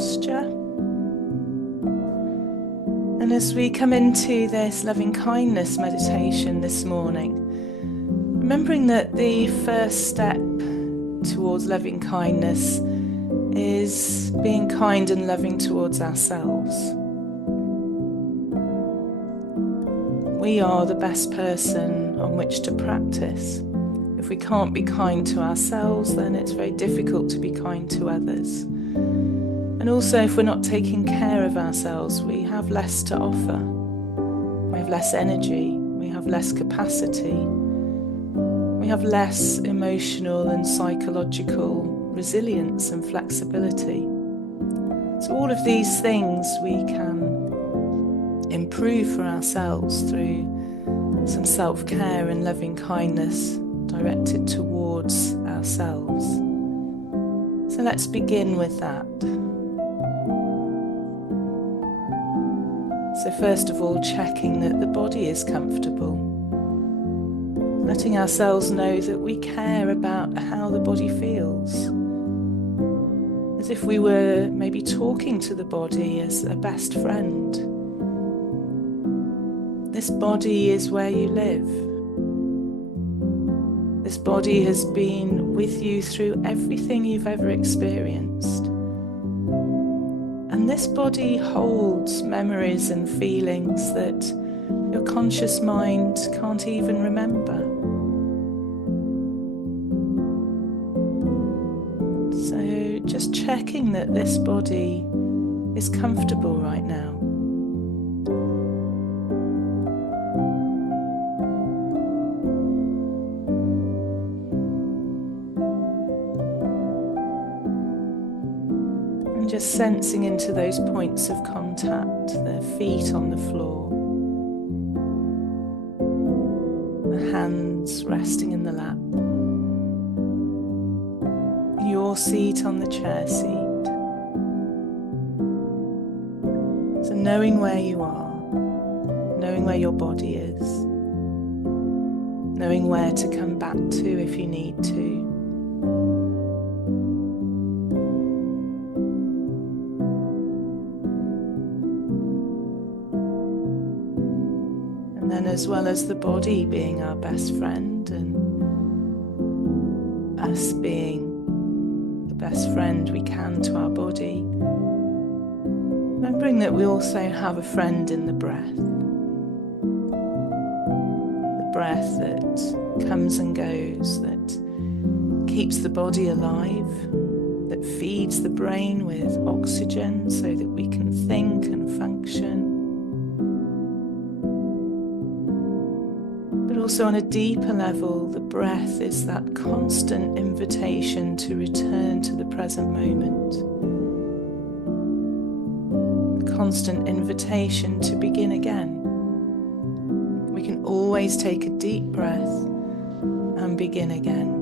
posture. And as we come into this loving kindness meditation this morning, remembering that the first step towards loving kindness is being kind and loving towards ourselves. We are the best person on which to practice. If we can't be kind to ourselves, then it's very difficult to be kind to others. And also, if we're not taking care of ourselves, we have less to offer. We have less energy, we have less capacity, we have less emotional and psychological resilience and flexibility. So all of these things we can improve for ourselves through some self-care and loving kindness directed towards ourselves. So let's begin with that. So first of all, checking that the body is comfortable. Letting ourselves know that we care about how the body feels. As if we were maybe talking to the body as a best friend. This body is where you live. This body has been with you through everything you've ever experienced. And this body holds memories and feelings that your conscious mind can't even remember. So just checking that this body is comfortable right now. Just sensing into those points of contact, the feet on the floor, the hands resting in the lap, your seat on the chair seat. So knowing where you are, knowing where your body is, knowing where to come back to if you need to. And as well as the body being our best friend and us being the best friend we can to our body, remembering that we also have a friend in the breath. The breath that comes and goes, that keeps the body alive, that feeds the brain with oxygen so that we can think and function. But also on a deeper level, the breath is that constant invitation to return to the present moment. The constant invitation to begin again. We can always take a deep breath and begin again.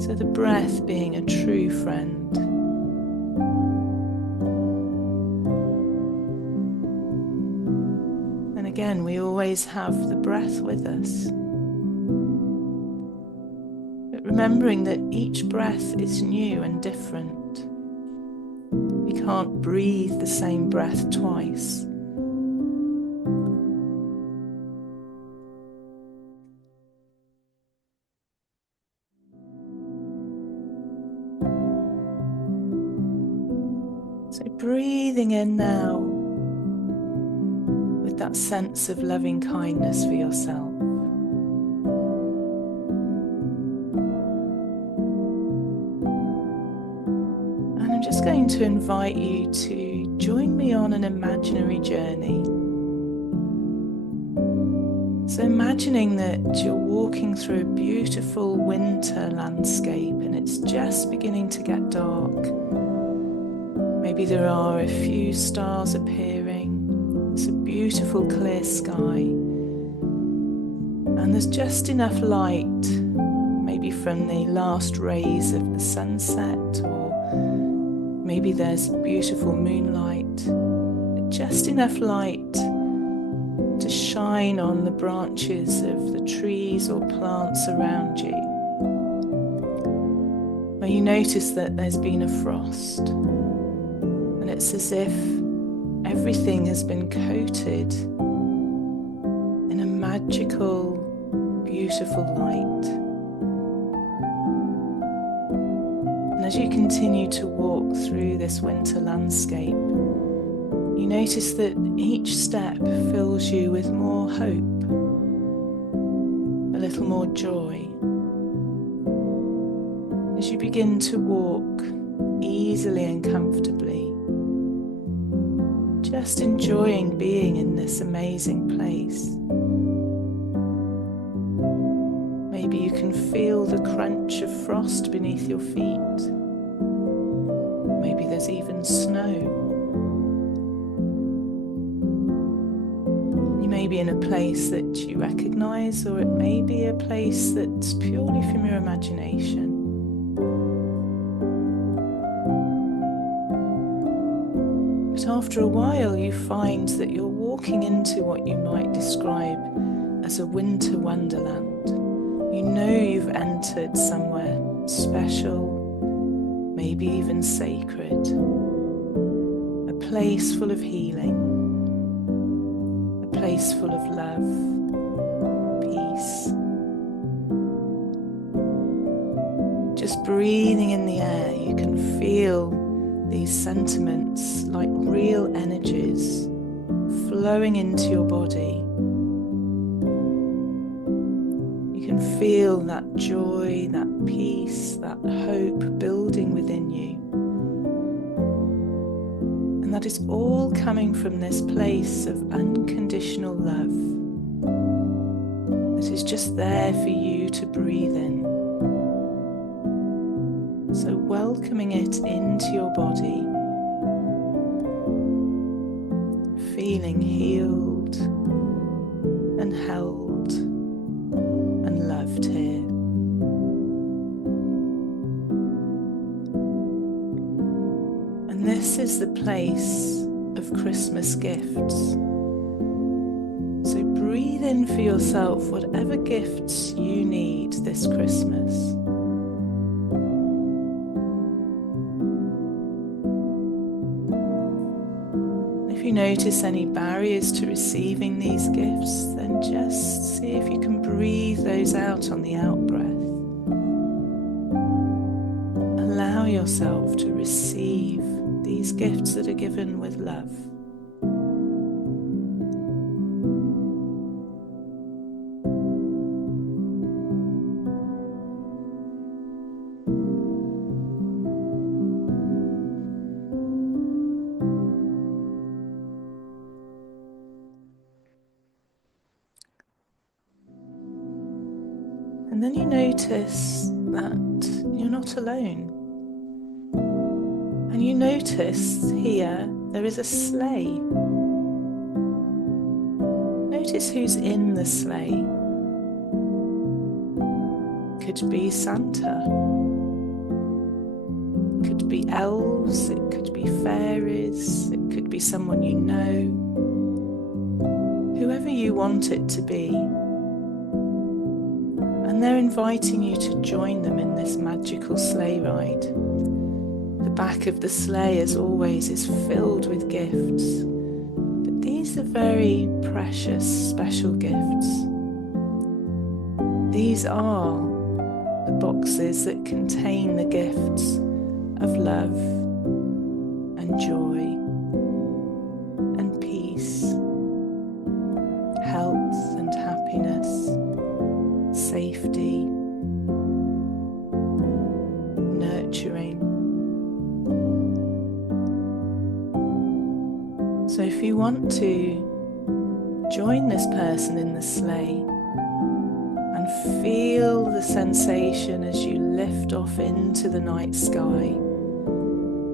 So the breath being a true friend. Again, we always have the breath with us. But remembering that each breath is new and different. We can't breathe the same breath twice. So breathing in now, that sense of loving kindness for yourself. And I'm just going to invite you to join me on an imaginary journey. So imagining that you're walking through a beautiful winter landscape and it's just beginning to get dark. Maybe there are a few stars appearing. It's a beautiful clear sky, and there's just enough light, maybe from the last rays of the sunset, or maybe there's beautiful moonlight, but just enough light to shine on the branches of the trees or plants around you. where you notice that there's been a frost, and it's as if everything has been coated in a magical, beautiful light. And as you continue to walk through this winter landscape, you notice that each step fills you with more hope, a little more joy. As you begin to walk easily and comfortably, just enjoying being in this amazing place. Maybe you can feel the crunch of frost beneath your feet. Maybe there's even snow. You may be in a place that you recognize, or it may be a place that's purely from your imagination. But after a while, you find that you're walking into what you might describe as a winter wonderland. You know you've entered somewhere special, maybe even sacred, a place full of healing, a place full of love, peace. Just breathing in the air, you can feel these sentiments like real energies flowing into your body. Feel that joy, that peace, that hope building within you. And that is all coming from this place of unconditional love that is just there for you to breathe in. So welcoming it into your body, feeling healed and held and loved here. And this is the place of Christmas gifts. So breathe in for yourself whatever gifts you need this Christmas. If you notice any barriers to receiving these gifts, then just see if you can breathe those out on the out-breath. Allow yourself to receive these gifts that are given with love. And then you notice that you're not alone. And you notice here there is a sleigh. Notice who's in the sleigh. Could be Santa. Could be elves. It could be fairies. It could be someone you know. Whoever you want it to be. And they're inviting you to join them in this magical sleigh ride. The back of the sleigh, as always, is filled with gifts. But these are very precious, special gifts. These are the boxes that contain the gifts of love and joy and peace, health and happiness, safety, nurturing. So if you want to join this person in the sleigh and feel the sensation as you lift off into the night sky,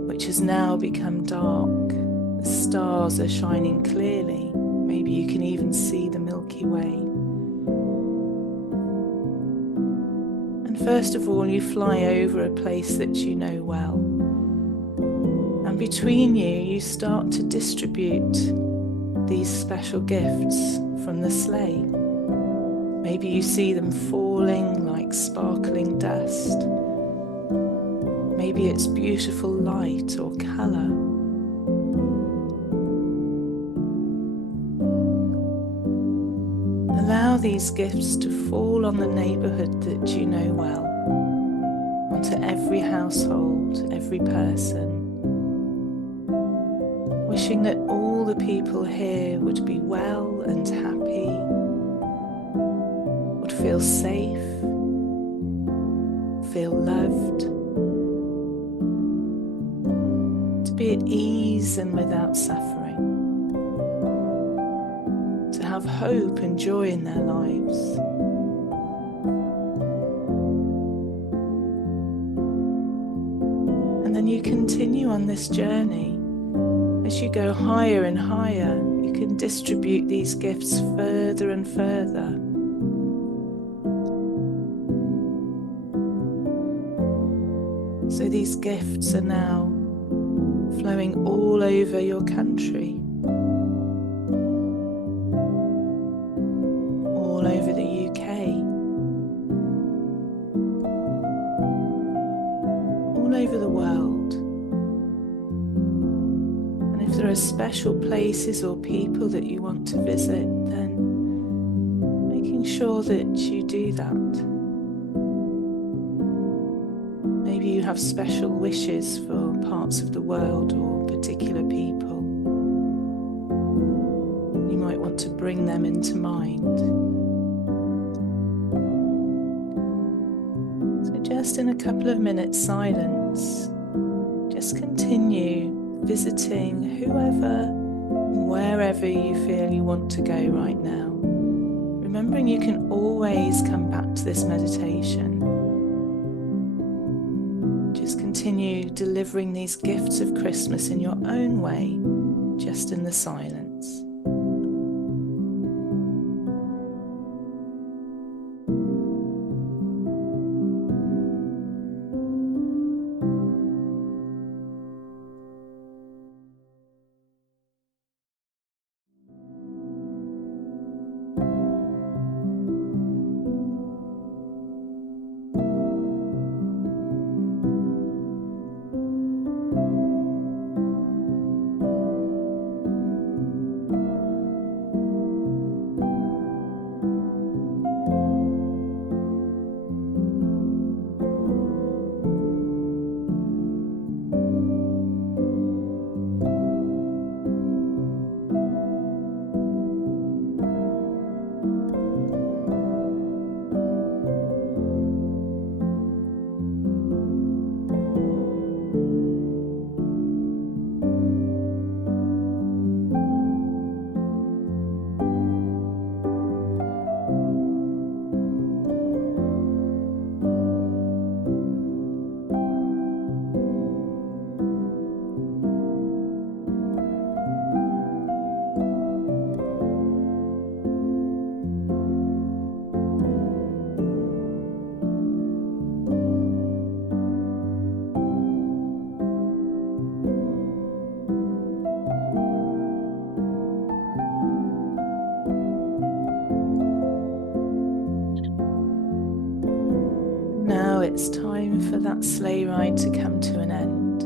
which has now become dark, the stars are shining clearly, maybe you can even see the Milky Way. And first of all, you fly over a place that you know well. And between you, you start to distribute these special gifts from the sleigh. Maybe you see them falling like sparkling dust. Maybe it's beautiful light or colour. Allow these gifts to fall on the neighbourhood that you know well, onto every household, every person, wishing that all the people here would be well and happy, would feel safe, feel loved, to be at ease and without suffering, to have hope and joy in their lives. And then you continue on this journey. As you go higher and higher, you can distribute these gifts further and further. So these gifts are now flowing all over your country, all over the UK, all over the world. And if there are special places or people that you want to visit, then making sure that you do that. Maybe you have special wishes for parts of the world or particular people. You might want to bring them into mind. So just in a couple of minutes silence, just continue visiting whoever and wherever you feel you want to go right now. Remembering you can always come back to this meditation. Just continue delivering these gifts of Christmas in your own way, just in the silence. Now it's time for that sleigh ride to come to an end.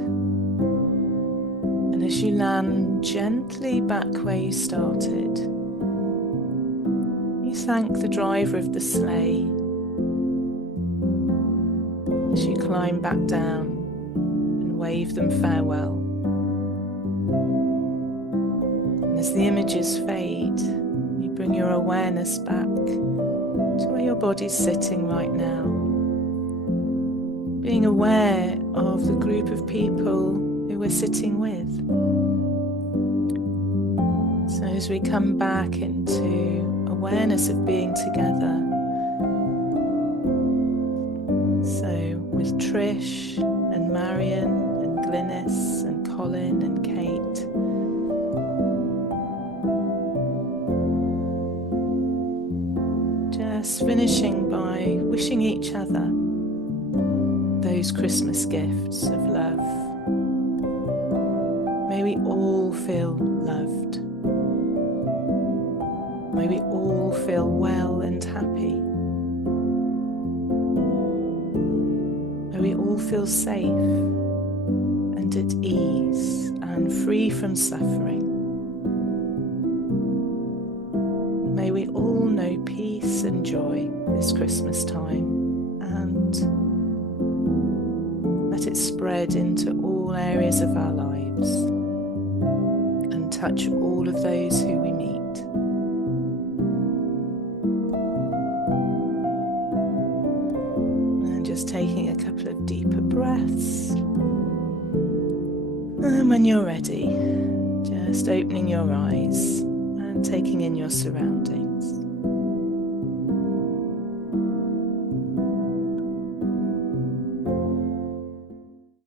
And as you land gently back where you started, you thank the driver of the sleigh as you climb back down and wave them farewell. And as the images fade, you bring your awareness back to where your body's sitting right now, being aware of the group of people who we're sitting with. So as we come back into awareness of being together, so with Trish and Marion and Glynis and Colin and Kate, just finishing by wishing each other those Christmas gifts of love. May we all feel loved. May we all feel well and happy. May we all all feel safe and at ease and free from suffering. May we all know peace and joy this Christmas time, and let it spread into all areas of our lives and touch all of those who we meet. And just taking a couple of deeper breaths. And when you're ready, just opening your eyes and taking in your surroundings.